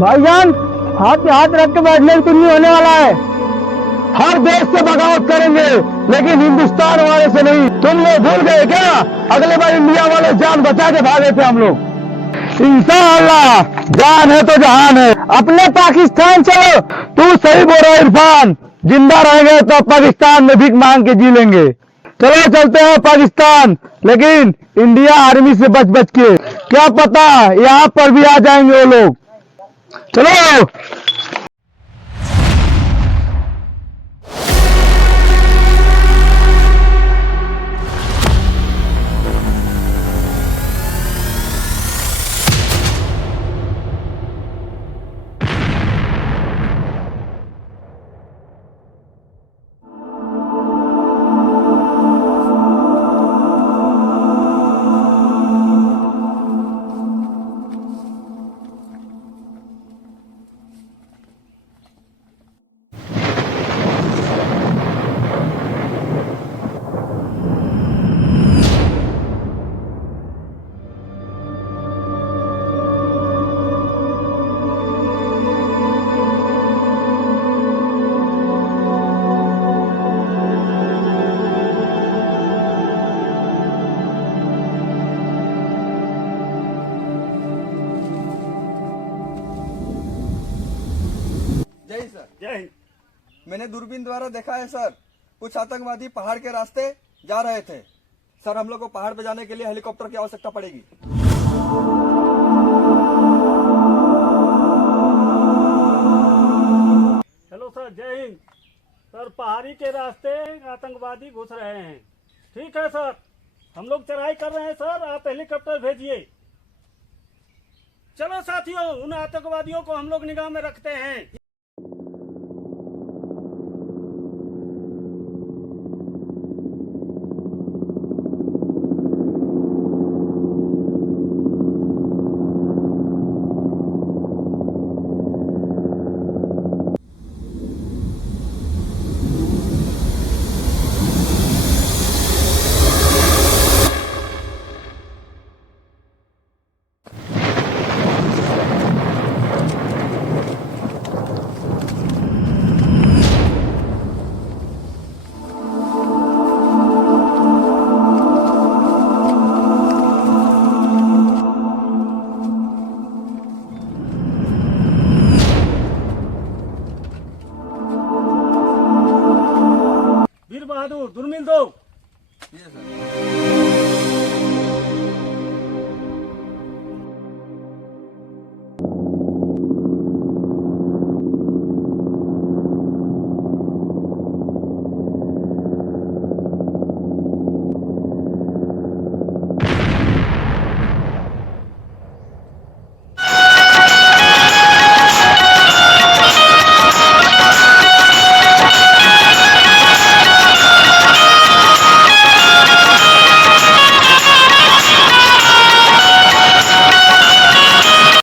भाईजान, हाथ पे हाथ रख के बैठने से कुछ नहीं होने वाला है। हर देश से बगावत करेंगे, लेकिन हिंदुस्तान वाले से नहीं। तुम लोग भूल गए क्या? अगले बार इंडिया वाले जान बचा के भागे थे हम लोग। इंशाअल्लाह जान है तो जहान है। अपने पाकिस्तान चलो। तू सही बोल रहा है इरफान, जिंदा रहेंगे तो पाकिस्तान में भीख मांग के जी लेंगे। चलो चलते हैं पाकिस्तान, लेकिन इंडिया आर्मी से बच बच के। क्या पता यहाँ पर भी आ जाएंगे वो लोग। चलो। जय सर। जय हिंद। मैंने दूरबीन द्वारा देखा है सर, कुछ आतंकवादी पहाड़ के रास्ते जा रहे थे। सर, हम लोग को पहाड़ पे जाने के लिए हेलीकॉप्टर की आवश्यकता पड़ेगी। हेलो सर, जय हिंद। सर, पहाड़ी के रास्ते आतंकवादी घुस रहे हैं। ठीक है सर, हम लोग चढ़ाई कर रहे हैं सर, आप हेलीकॉप्टर भेजिए। चलो साथियों, उन आतंकवादियों को हम लोग निगाह में रखते हैं। वीर बहादुर, दुर्मिल दो।